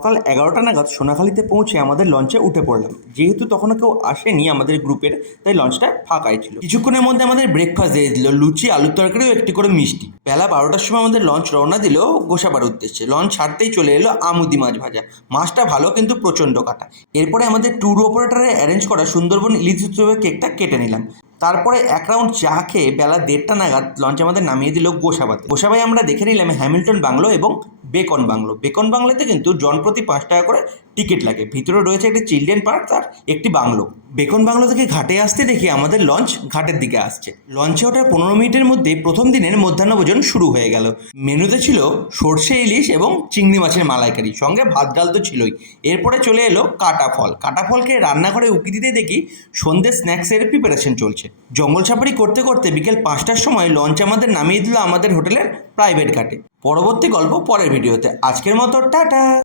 সকাল 11টা নাগাদ সোনাখালিতে পৌঁছে আমাদের লঞ্চে উঠে পড়লাম। যেহেতু তখনও কেউ আসেনি আমাদের গ্রুপের, তাই লঞ্চটা ফাঁকাই ছিল। কিছুক্ষণের মধ্যে আমাদের ব্রেকফাস্ট দিয়ে দিল, লুচি, আলুর তরকারি ও একটি করে মিষ্টি। বেলা 12টার সময় আমাদের লঞ্চ রওনা দিল গোসাবার উদ্দেশ্যে। লঞ্চ ছাড়তেই চলে এলো আমুদি মাছ ভাজা। মাছটা ভালো কিন্তু প্রচণ্ড কাটা। এরপরে আমাদের ট্যুর অপারেটরে অ্যারেঞ্জ করা সুন্দরবন ইলিশ উৎসবের কেকটা কেটে নিলাম। তারপরে এক রাউন্ড চা খেয়ে বেলা 1:30 নাগাদ লঞ্চ আমাদের নামিয়ে দিল গোসাবাতে। গোসাবায় আমরা দেখে নিলাম হ্যামিল্টন বাংলো এবং বেকন বাংলো। বেকন বাংলোতে কিন্তু জনপ্রতি 5 টাকা করে টিকিট লাগে। ভিতরে রয়েছে একটি চিলড্রেন পার্ক আর একটি বাংলো। বেকন বাংলো থেকে ঘাটে আসতে দেখি আমাদের লঞ্চ ঘাটের দিকে আসছে। লঞ্চে ওঠার 15 মিনিটের মধ্যে প্রথম দিনের মধ্যাহ্নভোজন শুরু হয়ে গেল। মেনুতে ছিল সর্ষে ইলিশ এবং চিংড়ি মাছের মালাইকারি, সঙ্গে ভাত ডাল তো ছিলই। এরপরে চলে এলো কাটা ফল। কাটা ফলকে রান্নাঘরে উকি দিতে দেখি সন্ধ্যে স্ন্যাক্সের প্রিপারেশন চলছে। জঙ্গল সাফারি করতে করতে বিকেল 5টার সময় লঞ্চ আমাদের নামিয়ে দিল আমাদের হোটেলের প্রাইভেট ঘাটে। পরবর্তী গল্প পরের ভিডিওতে। আজকের মতো টাটা।